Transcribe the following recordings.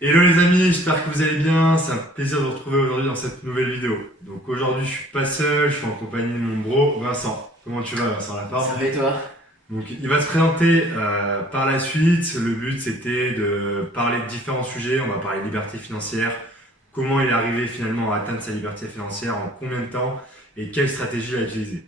Hello les amis, j'espère que vous allez bien, c'est un plaisir de vous retrouver aujourd'hui dans cette nouvelle vidéo. Donc aujourd'hui je suis pas seul, je suis en compagnie de mon bro Vincent. Comment tu vas Vincent Laporte? Ça va et toi? Donc il va se présenter par la suite, le but c'était de parler de différents sujets, on va parler de liberté financière, comment il est arrivé finalement à atteindre sa liberté financière, en combien de temps et quelle stratégie il a utilisée.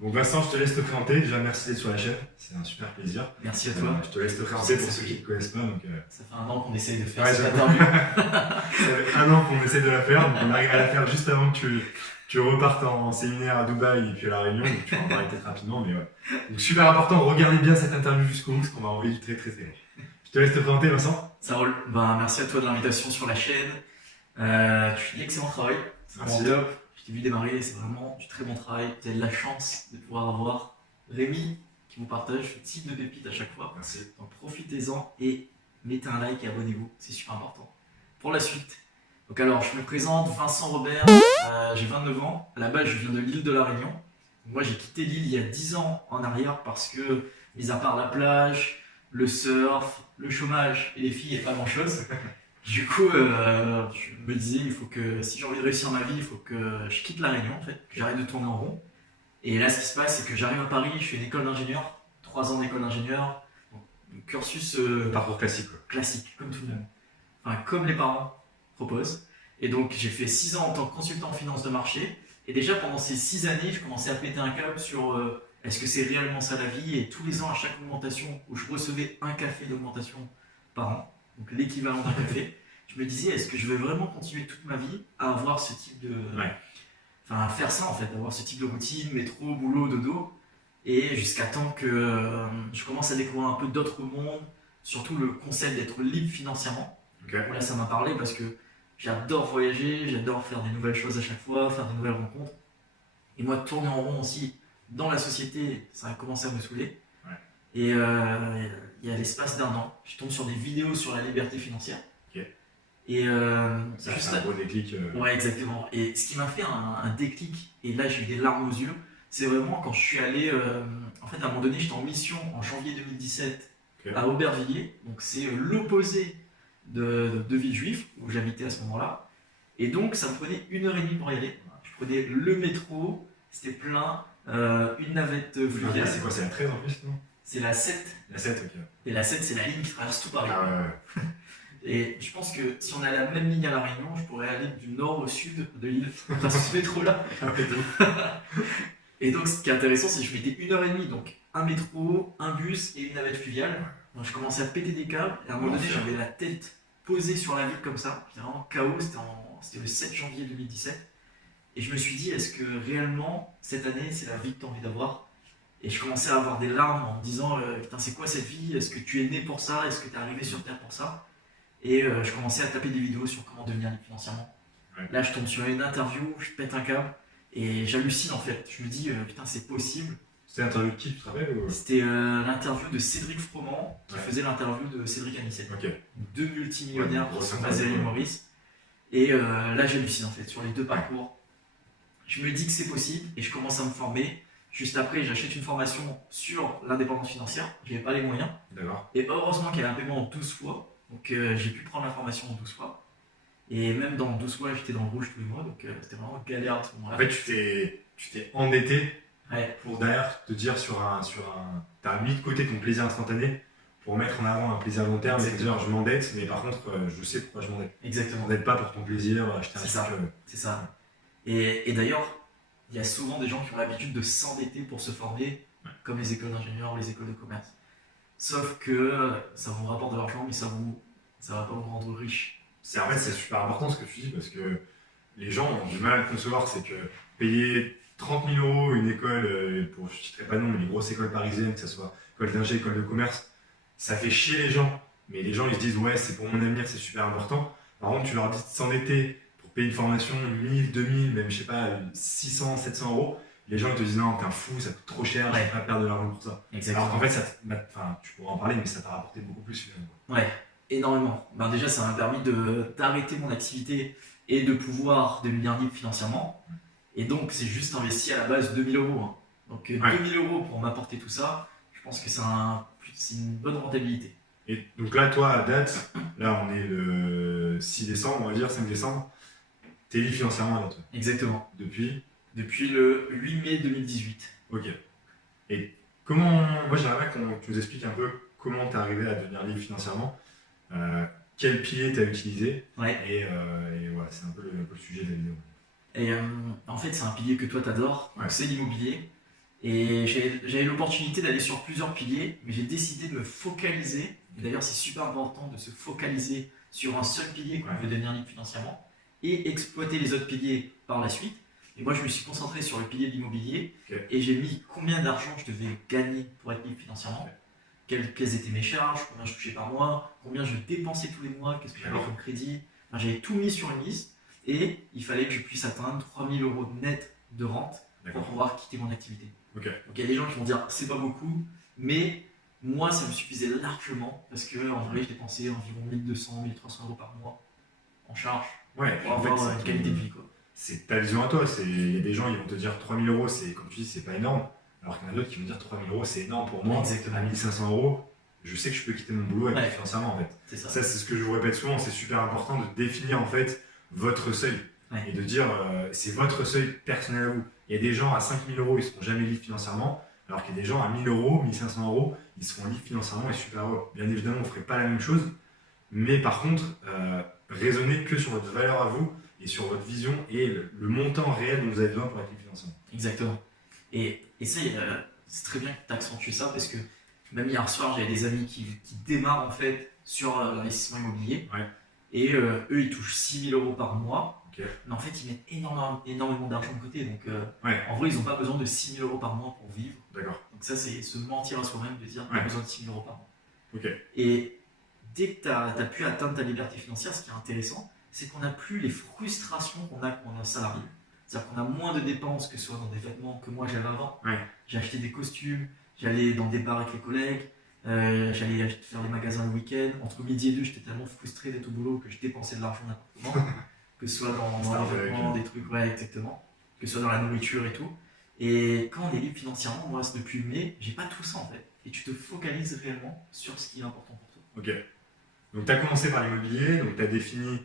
Donc Vincent, je te laisse te présenter. Déjà, merci d'être sur la chaîne. C'est un super plaisir. Merci à toi. Je te laisse te présenter pour ceux qui ne te connaissent pas. Ça fait un an qu'on essaye de faire Ouais, cette j'ai- interview. Ça fait un an qu'on essaie de la faire. Donc on arrive à la faire juste avant que tu repartes en séminaire à Dubaï et puis à La Réunion. Donc tu vas en parler peut-être rapidement. Mais ouais. Donc super important, regardez bien cette interview jusqu'au bout parce qu'on va envoyer du très très très. Je te laisse te présenter, Vincent. Ça roule. Merci à toi de l'invitation sur la chaîne. Tu fais de l'excellent travail. C'est Merci. vraiment top. Je t'ai vu démarrer, c'est vraiment du très bon travail. Tu as de la chance de pouvoir avoir Rémi qui vous partage ce type de pépites à chaque fois. Merci. Donc profitez-en et mettez un like et abonnez-vous, c'est super important. Pour la suite. Donc alors, je me présente, Vincent Robert, j'ai 29 ans. À la base, je viens de l'île de la Réunion. Moi, j'ai quitté l'île il y a 10 ans en arrière parce que, mis à part la plage, le surf, le chômage et les filles, il n'y a pas grand-chose. Du coup, je me disais, il faut que, si j'ai envie de réussir ma vie, il faut que je quitte la Réunion, en fait, que j'arrête de tourner en rond. Et là, ce qui se passe, c'est que j'arrive à Paris, je fais une école d'ingénieur, 3 ans d'école d'ingénieur, donc cursus Parcours classique, quoi. classique, comme tout le monde. Enfin, comme les parents proposent. Et donc, j'ai fait 6 ans en tant que consultant en finance de marché. Et déjà, pendant ces 6 années, je commençais à péter un câble sur est-ce que c'est réellement ça la vie. Et tous les ans, à chaque augmentation, où je recevais un café d'augmentation par an, donc l'équivalent d'un café, je me disais, est-ce que je vais vraiment continuer toute ma vie à avoir ce type de... Ouais. Enfin, à faire ça en fait, avoir ce type de routine, métro, boulot, dodo. Et jusqu'à temps que je commence à découvrir un peu d'autres mondes, surtout le concept d'être libre financièrement. Ok. Là, ça m'a parlé parce que j'adore voyager, j'adore faire des nouvelles choses à chaque fois, faire des nouvelles rencontres. Et moi, tourner en rond aussi dans la société, ça a commencé à me saouler. Ouais. Et il y a l'espace d'un an, je tombe sur des vidéos sur la liberté financière. Ok. Et Ça juste fait un gros déclic. Ouais, exactement. Et ce qui m'a fait un déclic, et là j'ai eu des larmes aux yeux, c'est vraiment quand je suis allé. En fait, à un moment donné, j'étais en mission en janvier 2017 Ok. à Aubervilliers, donc c'est l'opposé de Villejuif, où j'habitais à ce moment-là. Et donc, ça me prenait 1 heure et demie pour y aller. Je prenais le métro, c'était plein, une navette fluviale. C'est quoi, c'est la 13 en plus, non? C'est la 7. La 7, ok. Et la 7, c'est la ligne qui traverse tout Paris. Ah ouais. Et je pense que si on a la même ligne à La Réunion, je pourrais aller du nord au sud de l'île grâce à ce métro-là. Ah ouais, de ouf. Et donc, ce qui est intéressant, c'est que je mettais 1 heure et demie, donc un métro, un bus et une navette fluviale. Donc, je commençais à péter des câbles, et à un moment donné, j'avais la tête posée sur la ville comme ça. J'étais vraiment KO, c'était le 7 janvier 2017. Et je me suis dit, est-ce que réellement, cette année, c'est la vie que tu as envie d'avoir? Et je commençais à avoir des larmes en me disant, putain, c'est quoi cette vie? Est-ce que tu es né pour ça? Est-ce que tu es arrivé sur Terre pour ça? Et je commençais à taper des vidéos sur comment devenir libre financièrement. Ouais. Là, je tombe sur une interview, je pète un câble et j'hallucine en fait. Je me dis, putain, c'est possible. C'était l'interview de qui, tu te rappelles ou... C'était l'interview de Cédric Froment qui Ouais. faisait l'interview de Cédric Anissette. Ok. Deux multimillionnaires Ouais, qui grosse sont interview, basés à l'île ouais. Maurice. Et là, j'hallucine en fait sur les deux parcours. Je me dis que c'est possible et je commence à me former. Juste après, j'achète une formation sur l'indépendance financière. Je n'avais pas les moyens. D'accord. Et heureusement qu'il y avait un paiement en 12 fois. Donc j'ai pu prendre la formation en 12 fois. Et même dans 12 fois, j'étais dans le rouge tous les mois. Donc c'était vraiment galère à ce moment-là. En fait, tu t'es endetté Ouais, pour derrière te dire t'as mis de côté ton plaisir instantané pour mettre en avant un plaisir long terme et te dire je m'endette, mais par contre, je sais pourquoi je m'endette. Je exactement. m'endette pas pour ton plaisir, acheter un C'est truc. ça. C'est ça. Et d'ailleurs, il y a souvent des gens qui ont l'habitude de s'endetter pour se former, comme les écoles d'ingénieurs ou les écoles de commerce. Sauf que ça vous rapporte de l'argent, mais ça va pas vous rendre riche. En fait, c'est super important ce que tu dis parce que les gens ont du mal à le concevoir. C'est que payer 30 000 euros une école, pour, je ne citerai pas de nom, mais les grosses écoles parisiennes, que ce soit école d'ingé, école de commerce, ça fait chier les gens. Mais les gens ils se disent ouais, c'est pour mon avenir, c'est super important. Par contre, tu leur dis de s'endetter pour payer une formation 1000, 2000, même je sais pas, 600, 700 euros. les gens ils te disent non, t'es un fou, ça coûte trop cher, je vais pas perdre de l'argent pour ça. Exactement. Alors qu'en fait, tu pourras en parler, mais ça t'a rapporté beaucoup plus finalement. Ouais, énormément. Ben déjà, ça m'a permis d'arrêter mon activité et de pouvoir devenir libre financièrement. Et donc, c'est juste investi à la base 2000 euros. Hein. Donc, 2000 euros pour m'apporter tout ça, je pense que c'est une bonne rentabilité. Et donc là, toi, à date, là, on est le 6 décembre, on va dire, 5 décembre, t'es libre financièrement à date. Exactement. Depuis le 8 mai 2018. Ok. Et comment. Moi, j'aimerais que tu nous expliques un peu comment t'es arrivé à devenir libre financièrement, quel pilier t'as utilisé, et voilà, c'est un peu le sujet de la vidéo. Et en fait, c'est un pilier que toi t'adores, donc c'est l'immobilier. Et j'avais l'opportunité d'aller sur plusieurs piliers, mais j'ai décidé de me focaliser. Et d'ailleurs, c'est super important de se focaliser sur un seul pilier quand on veut devenir libre financièrement et exploiter les autres piliers par la suite. Et moi, je me suis concentré sur le pilier de l'immobilier et j'ai mis combien d'argent je devais gagner pour être libre financièrement, quelles étaient mes charges, combien je touchais par mois, combien je dépensais tous les mois, qu'est-ce que j'avais comme crédit. Enfin, j'avais tout mis sur une liste et il fallait que je puisse atteindre 3000 euros net de rente pour pouvoir quitter mon activité. Donc il y a des gens qui vont dire c'est pas beaucoup, mais moi ça me suffisait largement parce que en vrai je dépensais environ 1200-1300 euros par mois en charge pour avoir une qualité de vie. C'est ta vision à toi. Il y a des gens qui vont te dire 3000 euros, comme tu dis, c'est pas énorme. Alors qu'il y en a d'autres qui vont dire 3000 euros, c'est énorme pour moi. Exactement. À 1500 euros, je sais que je peux quitter mon boulot et financièrement en fait. C'est ça. Ça, c'est ce que je vous répète souvent, c'est super important de définir en fait votre seuil. Et de dire c'est votre seuil personnel à vous. Il y a des gens à 5000 euros, ils ne seront jamais libres financièrement, alors qu'il y a des gens à 1000 euros, 1500 euros, ils seront libres financièrement et super heureux. Bien évidemment, on ne ferait pas la même chose, mais par contre, raisonnez que sur votre valeur à vous et sur votre vision et le montant réel dont vous avez besoin pour être libre financièrement. Exactement. Et ça, c'est très bien que tu accentues ça parce que même hier soir, j'avais des amis qui démarrent en fait sur l'investissement immobilier. Et eux, ils touchent 6000 euros par mois. Mais en fait, ils mettent énormément d'argent de côté. Donc, en vrai, ils n'ont pas besoin de 6000 euros par mois pour vivre. D'accord. Donc, ça, c'est se mentir à soi-même de dire que tu as besoin de 6000 euros par mois. Et dès que tu as pu atteindre ta liberté financière, ce qui est intéressant, c'est qu'on n'a plus les frustrations qu'on a quand on est un salarié. C'est-à-dire qu'on a moins de dépenses que ce soit dans des vêtements que moi j'avais avant. J'ai acheté des costumes, j'allais dans des bars avec les collègues. J'allais faire les magasins le week-end. Entre midi et 2, j'étais tellement frustré d'être au boulot que je dépensais de l'argent n'importe comment. Que ce soit dans les vêtements, des trucs, exactement. Que ce soit dans la nourriture et tout. Et quand on est libre financièrement, moi, depuis mai, j'ai pas tout ça en fait. Et tu te focalises réellement sur ce qui est important pour toi. Donc tu as commencé par l'immobilier, donc tu as défini,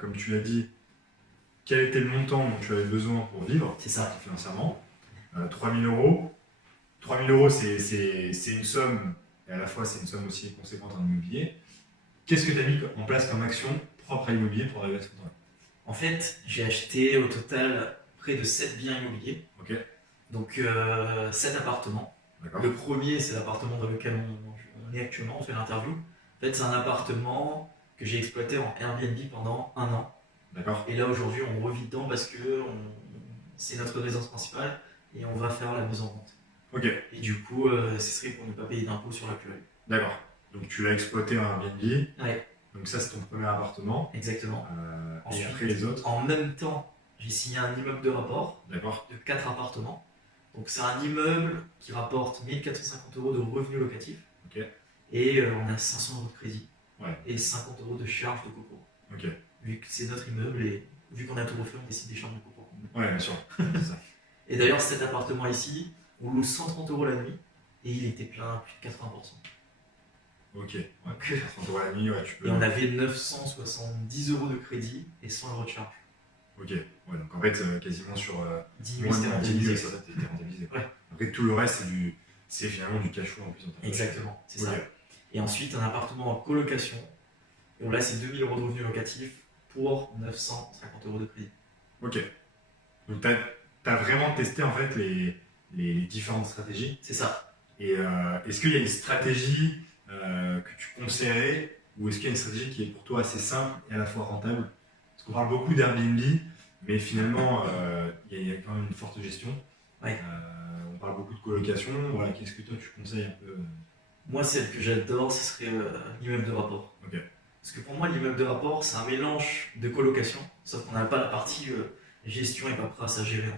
comme tu l'as dit, quel était le montant dont tu avais besoin pour vivre financièrement. 3000 euros. 3000 euros, c'est une somme. Et à la fois, c'est une somme aussi conséquente en immobilier. Qu'est-ce que tu as mis en place comme action propre à l'immobilier pour arriver à ce montant-là? En fait, j'ai acheté au total près de 7 biens immobiliers. Donc, 7 appartements. Le premier, c'est l'appartement dans lequel on est actuellement, on fait l'interview. En fait, c'est un appartement que j'ai exploité en Airbnb pendant 1 an. Et là, aujourd'hui, on revit dedans parce que c'est notre résidence principale et on va faire la mise en vente. Et du coup, ce serait pour ne pas payer d'impôts sur la plus-value. D'accord. Donc tu l'as exploité en Airbnb. Donc ça, c'est ton premier appartement. Exactement. Et après les autres. En même temps, j'ai signé un immeuble de rapport de 4 appartements. Donc c'est un immeuble qui rapporte 1450 euros de revenus locatifs. Et on a 500 euros de crédit. Et 50 euros de charges de coco. Vu que c'est notre immeuble et vu qu'on a tout refait, on décide des charges de coco. Bien sûr. C'est ça. Et d'ailleurs, cet appartement ici, on loue 130 euros la nuit et il était plein à plus de 80%. 130 euros la nuit, tu peux. Et on avait 970 euros de crédit et 100 euros de charge. Donc en fait, quasiment sur 10 000, c'était rentabilisé. Après, tout le reste, c'est finalement du cash flow en plus. Exactement, c'est ça. Et ensuite, un appartement en colocation. Et là, c'est 2000 euros de revenus locatifs pour 950 euros de crédit. Donc tu as vraiment testé en fait les différentes stratégies. C'est ça. Et est-ce qu'il y a une stratégie que tu conseillerais ou est-ce qu'il y a une stratégie qui est pour toi assez simple et à la fois rentable? Parce qu'on parle beaucoup d'Airbnb, mais finalement, il y a quand même une forte gestion. On parle beaucoup de colocation. Qu'est-ce que toi tu conseilles un peu? Moi, celle que j'adore, ce serait l'immeuble de rapport. Parce que pour moi, l'immeuble de rapport, c'est un mélange de colocation, sauf qu'on n'a pas la partie gestion et paperasse à gérer en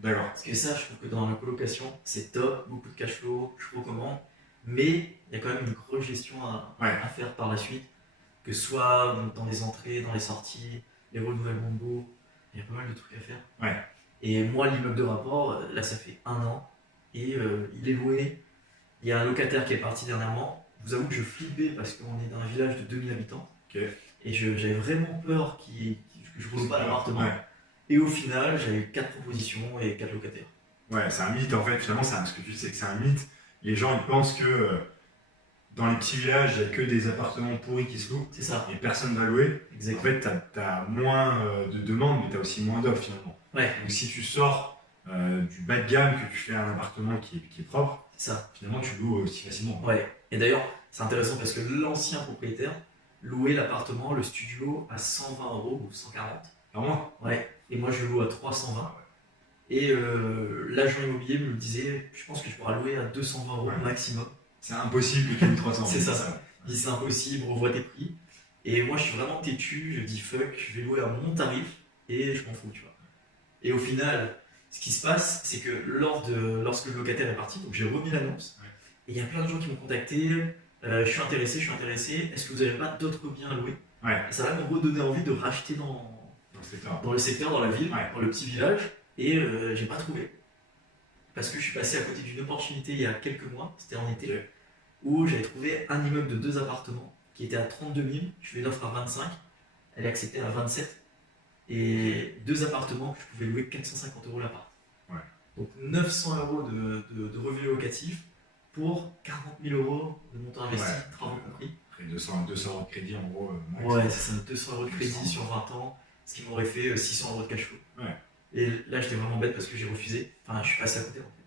D'accord. Parce que ça, je trouve que dans la colocation, c'est top, beaucoup de cash flow, je recommande. Mais il y a quand même une grosse gestion à faire par la suite, que ce soit dans les entrées, dans les sorties, les renouvellements de baux, il y a pas mal de trucs à faire. Ouais. Et moi, l'immeuble de rapport, là, ça fait 1 an et il est loué. Il y a un locataire qui est parti dernièrement. Je vous avoue que je flippais parce qu'on est dans un village de 2000 habitants. Ok. Et j'avais vraiment peur que je ne loue pas l'appartement. Ouais. Et au final, j'avais eu 4 propositions et 4 locataires. Ouais, c'est un mythe en fait. Finalement, ce que tu dis, c'est que c'est un mythe. Les gens ils pensent que dans les petits villages, il n'y a que des appartements pourris qui se louent C'est ça. et personne ne va louer. Exactement. En fait, tu as moins de demandes, mais tu as aussi moins d'offres finalement. Ouais. Donc si tu sors du bas de gamme, que tu fais un appartement qui est propre, C'est ça. finalement tu loues aussi facilement. Ouais. Et d'ailleurs, c'est intéressant parce que l'ancien propriétaire louait l'appartement, le studio, à 120 € ou 140. Par mois. Ouais. Et moi, je le loue à 320. Et l'agent immobilier me le disait, je pense que je pourrais louer à 220 € maximum. C'est impossible que tu loues 300. C'est ça. Il dit c'est impossible, revois tes prix. Et moi, je suis vraiment têtu, je dis fuck, je vais louer à mon tarif et je m'en fous, tu vois. Et au final, ce qui se passe, c'est que lorsque le locataire est parti, donc j'ai remis l'annonce, et il y a plein de gens qui m'ont contacté, je suis intéressé, est-ce que vous n'avez pas d'autres biens à louer? Et ça va me redonner envie de racheter dans le secteur, dans la ville, dans le petit village, et j'ai pas trouvé. Parce que je suis passé à côté d'une opportunité il y a quelques mois, c'était en été, où j'avais trouvé un immeuble de 2 appartements qui était à 32 000, je fais une offre à 25, elle est acceptée à 27, et 2 appartements que je pouvais louer 450 € l'appart. Donc 900 € de revenus locatifs pour 40 000 € de montant investi, travaux compris. Après 200 € de crédit en gros. Ouais, c'est ça, 200 € de crédit sur 20 ans, ce qui m'aurait fait 600 € de cash flow. Et là, j'étais vraiment bête parce que j'ai refusé. Enfin, je suis passé à côté en fait.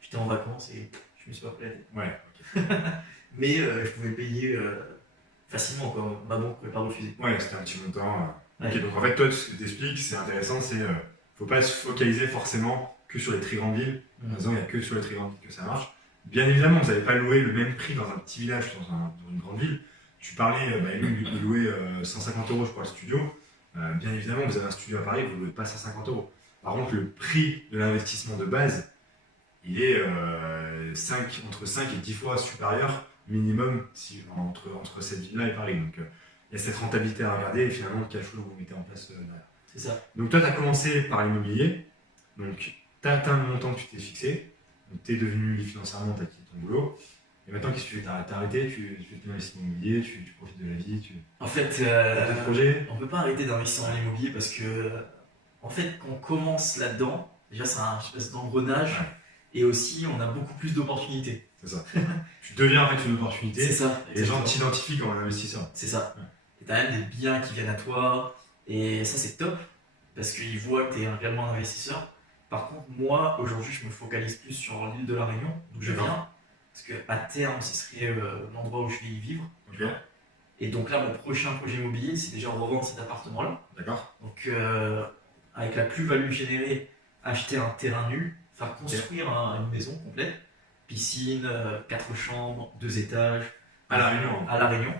J'étais en vacances et je me suis pas pris la tête. Mais je pouvais payer facilement, quoi. Ma banque ne pouvait pas refuser. Ouais, c'était un petit montant. Ok, donc en fait, toi, ce que tu expliques, c'est intéressant, c'est faut pas se focaliser forcément que sur les très grandes villes. Par exemple, il n'y a que sur les très grandes villes que ça marche. Bien évidemment, vous n'allez pas louer le même prix dans un petit village, dans une grande ville. Tu parlais, lui, de louer 150 €, je crois, le studio. Bien évidemment, vous avez un studio à Paris, vous ne louez pas 150 €. Par contre, le prix de l'investissement de base, il est entre 5 et 10 fois supérieur minimum entre cette ville-là et Paris. Donc, il y a cette rentabilité à regarder et finalement le cash flow que vous mettez en place derrière. C'est ça. Donc, toi, tu as commencé par l'immobilier. Donc, tu as atteint le montant que tu t'es fixé. Donc, tu es devenu financièrement, tu as quitté ton boulot. Et maintenant, qu'est-ce que tu fais? T'as arrêté, tu fais de l'investissement immobilier, tu profites de la vie, En fait, projets. on ne peut pas arrêter d'investir dans l'immobilier parce que, en fait, quand on commence là-dedans, déjà c'est un espèce d'engrenage et aussi on a beaucoup plus d'opportunités. C'est ça. Tu deviens en fait une opportunité. C'est ça. Et les gens t'identifient comme un investisseur. C'est ça. Et tu as même des biens qui viennent à toi et ça c'est top parce qu'ils voient que tu es réellement un investisseur. Par contre, moi aujourd'hui je me focalise plus sur l'île de la Réunion d'où je viens. Parce qu'à terme, ce serait l'endroit où je vais y vivre. Et donc là, mon prochain projet immobilier, c'est déjà revendre cet appartement-là. D'accord. Donc, avec la plus-value générée, acheter un terrain nu, faire construire une maison complète, piscine, 4 chambres, 2 étages. À La Réunion. À La Réunion.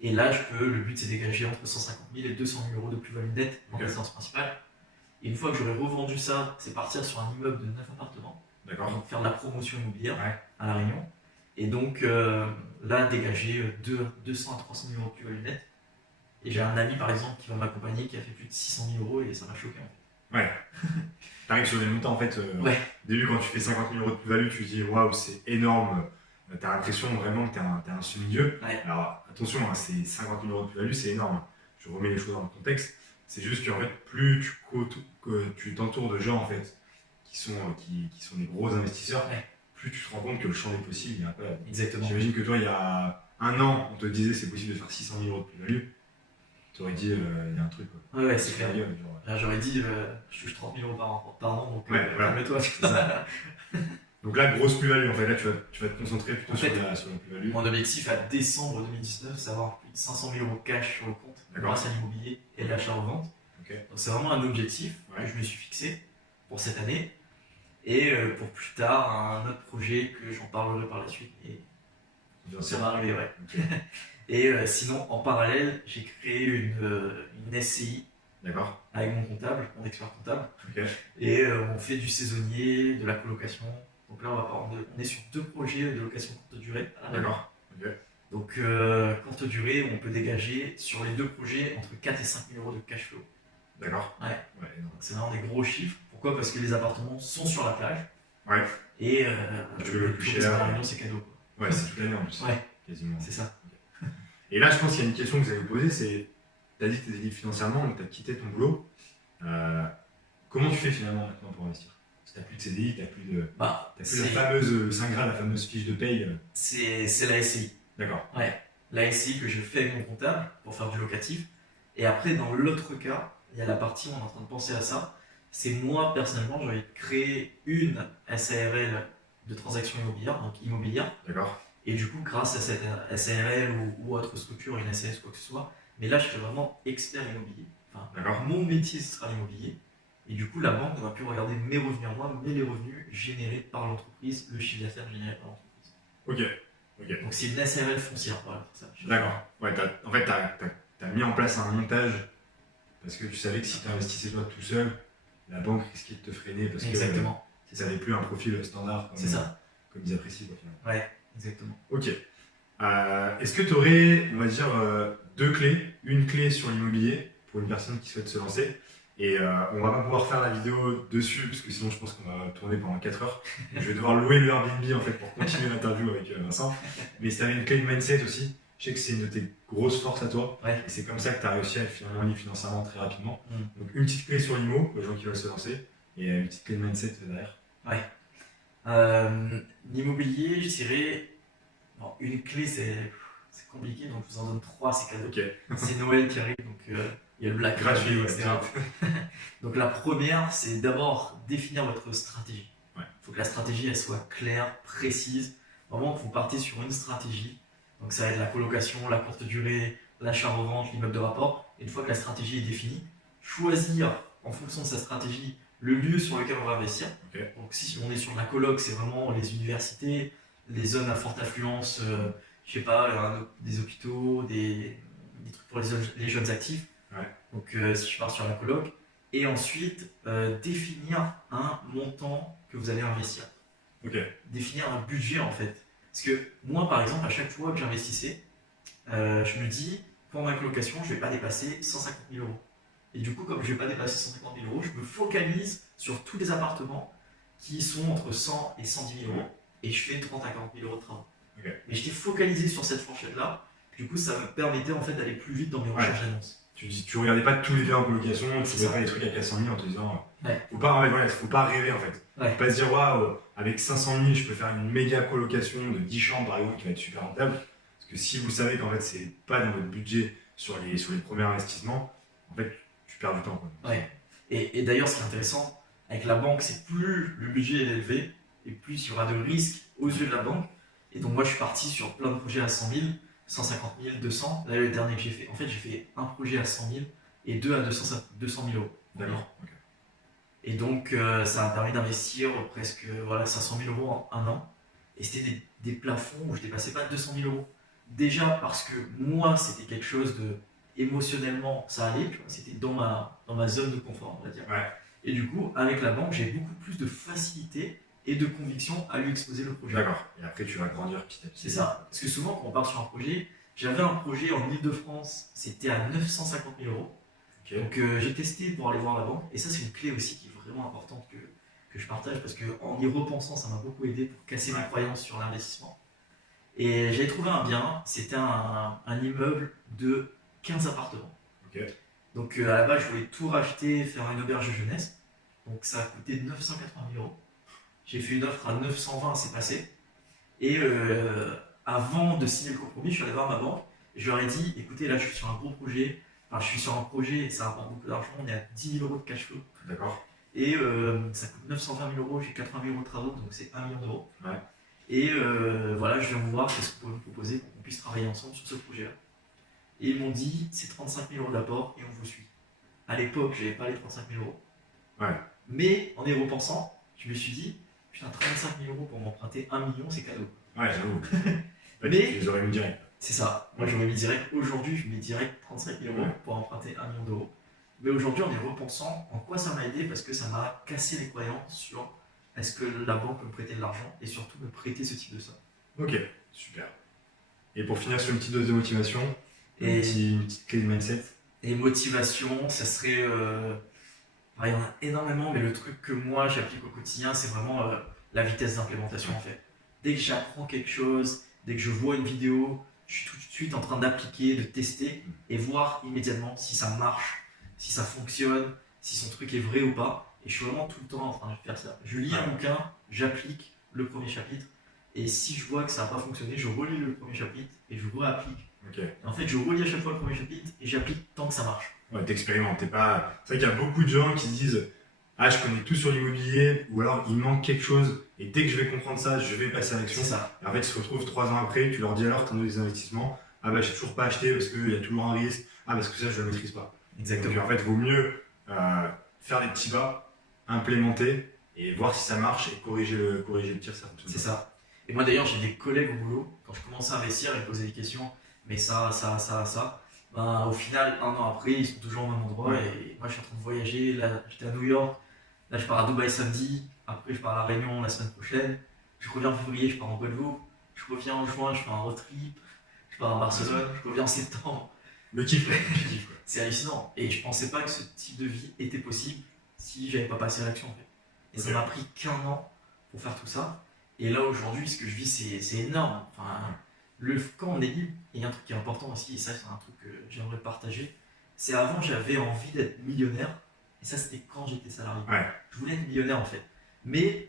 Et là, le but, c'est dégager entre 150 000 et 200 000 € de plus-value nette en résidence principale. Et une fois que j'aurai revendu ça, c'est partir sur un immeuble de 9 appartements. D'accord. Donc faire de la promotion immobilière à La Réunion. Et donc là, dégager 200 à 300 000 € de plus-value nette. Et j'ai un ami par exemple qui va m'accompagner qui a fait plus de 600 000 € et ça m'a choqué en fait. T'arrives sur des montants en fait. Au début, quand tu fais 50 000 € de plus-value, tu te dis waouh, c'est énorme. T'as l'impression vraiment que t'es un semi-dieu. Alors attention, hein, c'est 50 000 € de plus-value, c'est énorme. Je remets les choses dans le contexte. C'est juste qu'en fait, plus tu t'entoures de gens en fait qui sont des gros investisseurs, plus tu te rends compte que le champ des possibles il est incroyable. Exactement. J'imagine que toi, il y a 1 an, on te disait c'est possible de faire 600 000 € de plus-value. Tu aurais dit il y a un truc quoi. Ouais, c'est clair. J'aurais dit je touche 30 000 € par an, donc calme-toi. Donc là, grosse plus-value en fait. Là, tu vas te concentrer plutôt sur la plus-value. Mon objectif à décembre 2019, c'est d'avoir plus de 500 000 € cash sur le compte grâce à l'immobilier et l'achat-revente. Donc c'est vraiment un objectif que je me suis fixé pour cette année. Et pour plus tard, un autre projet que j'en parlerai par la suite. Et ça va arriver, Et sinon, en parallèle, j'ai créé une SCI D'accord. avec mon comptable, mon expert comptable. Ok. Et on fait du saisonnier, de la colocation. Donc là, on est sur 2 projets de location courte durée. D'accord. Ok. Donc courte durée, on peut dégager sur les 2 projets entre 4 et 5 000 euros de cash flow. D'accord. Ouais. Ouais, non. Donc c'est vraiment des gros chiffres. Pourquoi? Parce que les appartements sont sur la plage. Ouais. Et Tu veux le plus tourisme cher. à La Réunion, c'est cadeau, quoi. Ouais, c'est toute l'année en plus. Ouais, Quasiment. c'est ça. Et là, je pense qu'il y a une question que vous avez posée, c'est, tu as dit que tu étais libre financièrement, donc tu as quitté ton boulot. Comment tu fais finalement maintenant pour investir? Parce que tu n'as plus de CDI, tu n'as plus, Bah, la fameuse 5 gras, la fameuse fiche de paye. c'est la SCI. D'accord. Ouais, la SCI que je fais avec mon comptable pour faire du locatif. Et après, dans l'autre cas, il y a la partie où on est en train de penser à ça. C'est moi, personnellement, j'ai envie de créer une SARL de transaction immobilière, donc immobilière. D'accord. Et du coup, grâce à cette SARL ou autre structure, une SAS, quoi que ce soit, mais là, je serai vraiment expert immobilier. Enfin, D'accord. mon métier, ce sera l'immobilier. Et du coup, la banque ne va plus regarder mes revenus à moi, mais les revenus générés par l'entreprise, le chiffre d'affaires généré par l'entreprise. Ok. Donc, c'est une SARL foncière, voilà, pour ça. D'accord. Ouais, en fait, tu as mis en place un montage parce que tu savais que si tu investissais toi tout seul, la banque risquait de te freiner parce Exactement. que tu n'avais plus un profil standard C'est ça. comme ils apprécient. Quoi, finalement. Ouais, exactement. Ok. Est-ce que tu aurais, on va dire, 2 clés? Une clé sur l'immobilier pour une personne qui souhaite se lancer. Et on va pas pouvoir faire la vidéo dessus parce que sinon je pense qu'on va tourner pendant 4 heures. Je vais devoir louer le Airbnb en fait pour continuer l'interview avec Vincent. Mais si tu avais une clé de mindset aussi, je sais que c'est une de tes grosses forces à toi. Ouais. Et c'est comme ça que tu as réussi à être finalement libre financièrement très rapidement. Mm. Donc une petite clé sur l'IMO pour les gens qui veulent se lancer et une petite clé de mindset derrière. Ouais. L'immobilier, je dirais. Bon, une clé, c'est compliqué, donc je vous en donne 3, c'est cadeau. Ok. C'est Noël qui arrive, donc il y a le Black Gratuit, Friday, ouais, etc. Donc la première, c'est d'abord définir votre stratégie. Il faut que la stratégie elle soit claire, précise. Vraiment que vous partez sur une stratégie. Donc ça va être la colocation, la courte durée, l'achat-revente, l'immeuble de rapport. Et une fois que la stratégie est définie, choisir en fonction de sa stratégie le lieu sur lequel on va investir. Okay. Donc si on est sur de la coloc, c'est vraiment les universités, les zones à forte affluence, je sais pas, des hôpitaux, des trucs pour les jeunes actifs. Ouais. Donc si je pars sur la coloc, et ensuite définir un montant que vous allez investir. Okay. Définir un budget en fait. Parce que moi par exemple, à chaque fois que j'investissais, je me dis, pour ma colocation, je ne vais pas dépasser 150 000 euros. Et du coup, comme je ne vais pas dépasser 150 000 euros, je me focalise sur tous les appartements qui sont entre 100 et 110 000 euros. Et je fais 30 à 40 000 euros de travaux. Okay. Mais j'étais focalisé sur cette fourchette-là. Du coup, ça me permettait en fait d'aller plus vite dans mes recherches d'annonces. Tu regardais pas tous les biens en colocation, tu faisais pas des trucs à 400 000 en te disant faut pas rêver en fait. Ouais. Faut pas se dire waouh, avec 500 000 je peux faire une méga colocation de 10 chambres par exemple qui va être super rentable. Parce que si vous savez qu'en fait c'est pas dans votre budget sur les premiers investissements, en fait tu perds du temps. Quoi. Ouais. Et d'ailleurs, ce qui est intéressant avec la banque, c'est plus le budget est élevé et plus il y aura de risques aux yeux de la banque. Et donc moi je suis parti sur plein de projets à 100 000. 150 000, 200. Là, le dernier que j'ai fait, en fait, j'ai fait un projet à 100 000 et 2 à 200 000 euros. D'accord. Okay. Et donc, ça m'a permis d'investir presque 500 000 euros en un an. Et c'était des plafonds où je ne dépassais pas 200 000 euros. Déjà parce que moi, c'était quelque chose de. Émotionnellement, ça allait. C'était dans ma zone de confort, on va dire. Ouais. Et du coup, avec la banque, j'ai beaucoup plus de facilité et de conviction à lui exposer le projet. D'accord. Et après, tu vas grandir petit à petit. C'est ça. Parce que souvent, quand on part sur un projet, j'avais un projet en Ile-de-France, c'était à 950 000 euros. Okay. Donc, j'ai testé pour aller voir la banque. Et ça, c'est une clé aussi qui est vraiment importante que je partage parce qu'en y repensant, ça m'a beaucoup aidé pour casser mes croyances sur l'investissement. Et j'avais trouvé un bien, c'était un immeuble de 15 appartements. Okay. Donc, à la base, je voulais tout racheter, faire une auberge de jeunesse. Donc, ça a coûté 980 000 euros. J'ai fait une offre à 920, c'est passé. Et avant de signer le compromis, je suis allé voir ma banque. Je leur ai dit, écoutez, là, je suis sur un gros projet. Enfin, je suis sur un projet et ça rapporte beaucoup d'argent. On est à 10 000 euros de cash flow. D'accord. Et ça coûte 920 000 euros. J'ai 80 000 euros de travaux, donc c'est 1 million d'euros. Ouais. Et voilà, je viens vous voir qu'est-ce que vous pouvez me proposer pour qu'on puisse travailler ensemble sur ce projet-là. Et ils m'ont dit, c'est 35 000 euros d'apport et on vous suit. À l'époque, je n'avais pas les 35 000 euros. Ouais. Mais en y repensant, je me suis dit, putain, 35 000 euros pour m'emprunter 1 million, c'est cadeau. Ouais, j'avoue. Mais tu les aurais mis direct. C'est ça. Moi, j'aurais mis direct. Aujourd'hui, je mets direct 35 000 euros pour emprunter 1 million d'euros. Mais aujourd'hui, en y repensant, en quoi ça m'a aidé? Parce que ça m'a cassé les croyances sur est-ce que la banque peut me prêter de l'argent et surtout me prêter ce type de somme. Ok, super. Et pour finir sur une petite dose de motivation, Et, une petite clé de mindset. et motivation, ça serait. Il y en a énormément, mais le truc que moi j'applique au quotidien, c'est vraiment la vitesse d'implémentation en fait. Dès que j'apprends quelque chose, dès que je vois une vidéo, je suis tout de suite en train d'appliquer, de tester et voir immédiatement si ça marche, si ça fonctionne, si son truc est vrai ou pas. Et je suis vraiment tout le temps en train de faire ça. Je lis un bouquin, j'applique le premier chapitre, et si je vois que ça n'a pas fonctionné, je relis le premier chapitre et je réapplique. Ok. Et en fait, je relis à chaque fois le premier chapitre et j'applique tant que ça marche. Ouais, t'expérimentes, t'es pas. C'est vrai qu'il y a beaucoup de gens qui se disent ah, je connais tout sur l'immobilier, ou alors il manque quelque chose, et dès que je vais comprendre ça, je vais passer à l'action. C'est ça. Et en fait, ils se retrouvent 3 ans après, tu leur dis alors, t'en as des investissements, ah bah j'ai toujours pas acheté parce qu'il y a toujours un risque, ah parce que ça je le maîtrise pas. Exactement. Donc en fait, il vaut mieux faire des petits pas, implémenter, et voir si ça marche, et corriger le tir, ça fonctionne. C'est ça. Et moi d'ailleurs, j'ai des collègues au boulot, quand je commençais à investir, ils me posaient des questions, mais ça. Ben, au final, un an après, ils sont toujours au même endroit. Ouais. Et moi, je suis en train de voyager. Là, j'étais à New York. Là, je pars à Dubaï samedi. Après, je pars à La Réunion la semaine prochaine. Je reviens en février, je pars en Guadeloupe. Je reviens en juin, je fais un road trip. Je pars à Barcelone. Je reviens en septembre. Le kiff, quoi. C'est hallucinant. Et je pensais pas que ce type de vie était possible si j'avais pas passé à l'action en fait. Et ça Ok. m'a pris qu'un an pour faire tout ça. Et là aujourd'hui, ce que je vis, c'est énorme. Enfin, quand on est libre, et il y a un truc qui est important aussi, et ça c'est un truc que j'aimerais partager, c'est avant j'avais envie d'être millionnaire, et ça c'était quand j'étais salarié. Ouais. Je voulais être millionnaire en fait. Mais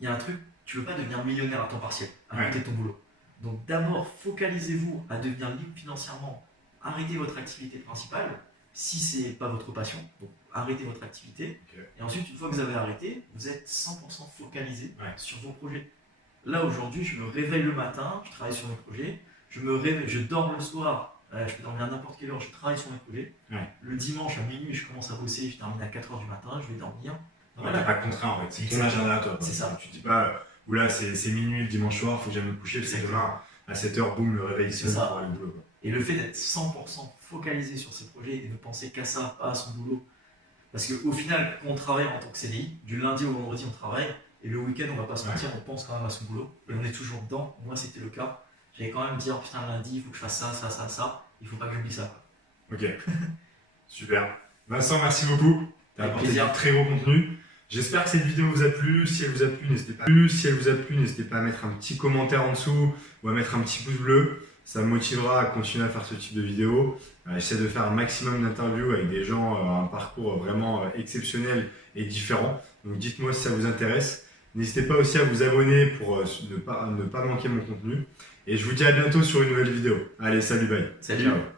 il y a un truc, tu veux pas devenir millionnaire à temps partiel, à côté de ton boulot. Donc d'abord, focalisez-vous à devenir libre financièrement. Arrêtez votre activité principale, si c'est pas votre passion, donc arrêtez votre activité. Ok. Et ensuite, une fois que vous avez arrêté, vous êtes 100% focalisé Ouais. sur vos projets. Là aujourd'hui, je me réveille le matin, je travaille sur mes projets, je me réveille, je dors le soir, je peux dormir à n'importe quelle heure, je travaille sur mes projets. Ouais. Le dimanche à minuit, je commence à bosser, je termine à 4h du matin, je vais dormir. Ouais, t'as pas contraint en fait, c'est ton Exactement. agenda à toi. C'est ça. Tu te dis pas, oula, c'est minuit le dimanche soir, faut que j'aille me coucher, parce que Exactement. demain à 7h, boum, le réveil C'est sonne ça. pour aller au boulot. Quoi. Et le fait d'être 100% focalisé sur ses projets et ne penser qu'à ça, pas à son boulot. Parce qu'au final, quand on travaille en tant que CDI, du lundi au vendredi on travaille, et le week-end on va pas se mentir, on pense quand même à son boulot, et on est toujours dedans. Moi c'était le cas. J'allais quand même dire, putain lundi, il faut que je fasse ça, il faut pas que j'oublie ça. Quoi. Ok, super. Vincent, merci beaucoup. T'as Avec apporté plaisir. du très beau contenu. J'espère que cette vidéo vous a plu. Si elle vous a plu, n'hésitez pas à mettre un petit commentaire en dessous ou à mettre un petit pouce bleu. Ça me motivera à continuer à faire ce type de vidéo. J'essaie de faire un maximum d'interviews avec des gens, un parcours vraiment exceptionnel et différent. Donc dites-moi si ça vous intéresse. N'hésitez pas aussi à vous abonner pour ne pas manquer mon contenu. Et je vous dis à bientôt sur une nouvelle vidéo. Allez, salut, bye. Salut. Ciao.